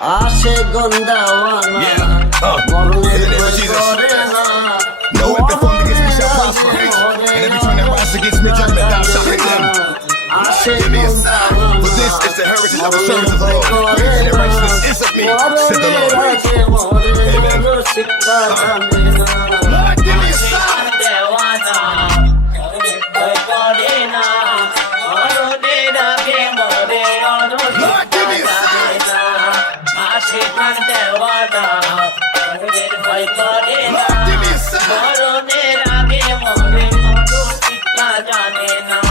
Ashe Gondawana, No weapon formed against me shall prosper, and every tongue that rises against me judgment thou shalt condemn. Give me a sign, for this is the heritage of the servants of the Lord, and righteousness is of me, said the Lord. Amen. Lord, give me a sign. Lord, give me a sign.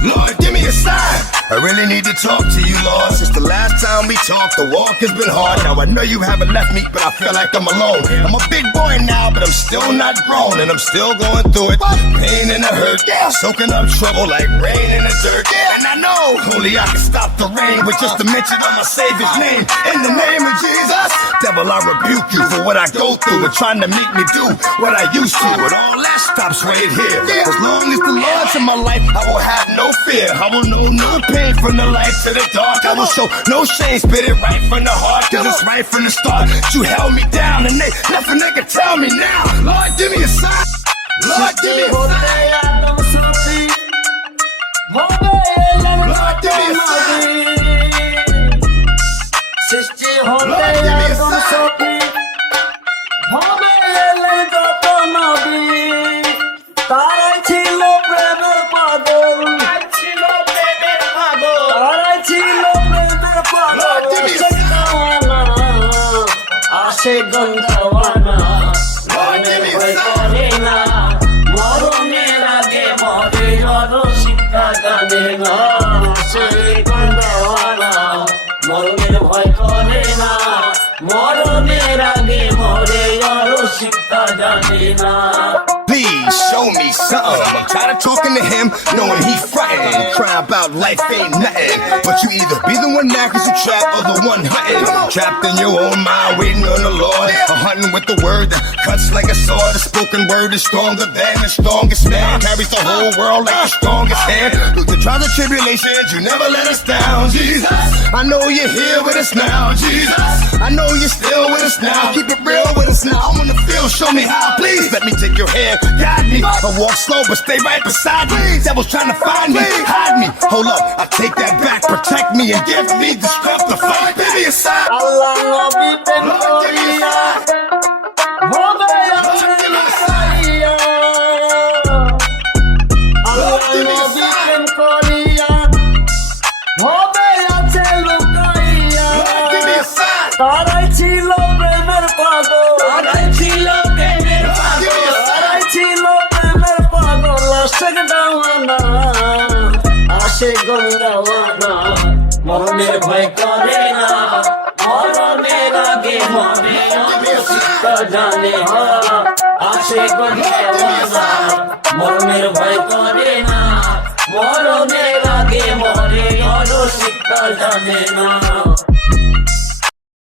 Lord, give me a sign. I really need to talk to you, Lord. Since the last time we talked, the walk has been hard. Now I know you haven't left me, but I feel like I'm alone. I'm a big boy now, but I'm still not grown, and I'm still going through it. Pain and the hurt, yeah, soaking up trouble like rain in the dirt. Yeah, and I know only I can stop the rain with just a mention of my Savior's name. In the name of Jesus, devil, I rebuke you for what I go through, and trying to make me do what I used to. But all that stops right here. As long as the Lord's in my life, I will have no fear. I will know no pain from the light to the dark. I will show no shame, spit it right from the heart, cause it's right from the start. You held me down and they nothing they can tell me now. Lord, give me a sign. Lord, give me a sign. Lord, give me a sign. Lord, give me a sign. তারাই ছিল প্রেমের পাগল, তারাই ছিল প্রেমের পাগল। আসে গন্ধাওয়ানা, মনে ভয় করে না, মরণের আগে মরে শিক্ষা জানে না। আসে গন্ধাওয়ানা, মরণের ভয় করে না, মরণের আগে মরে শিক্ষা জানে না। Please show me something. I'm tired of talking to him, knowing he frontin', crying about life ain't nothing. But you either be the one that gets you trapped or the one hunting. Trapped in your own mind, waiting on the Lord. Or hunting with the word that cuts like a sword. The spoken word is stronger than the strongest man. Carries the whole world like the strongest hand. Through the trials and tribulations, you never let us down, Jesus. I know you're here with us now, Jesus. I know you're still with us now. Keep it real with us now. I wanna feel, show me how. Please let me take your hand. Guide me, I walk slow but stay right beside me. Devil's trying to find me, hide me. Hold up, I take that back, protect me and give me the strength to fight. Give me a sign. Allah Nabi ben Koriya, Hobe Yasiriya. Allah Nabi ben Koriya, Hobe Yasiriya. Give me a sign. তারাই ছিল প্রেমের পাগল, তারাই ছিল প্রেমের পাগল, তারাই ছিল প্রেমের পাগল। আসে গন্ধাওয়ানা, আসে গন্ধাওয়ানা, মরণের ভয় করে না, মরণের আগে মরে শিক্ষা জানে না। আসে গন্ধাওয়ানা, মরণের ভয় করে না, মরণের আগে মরে শিক্ষা জানে না।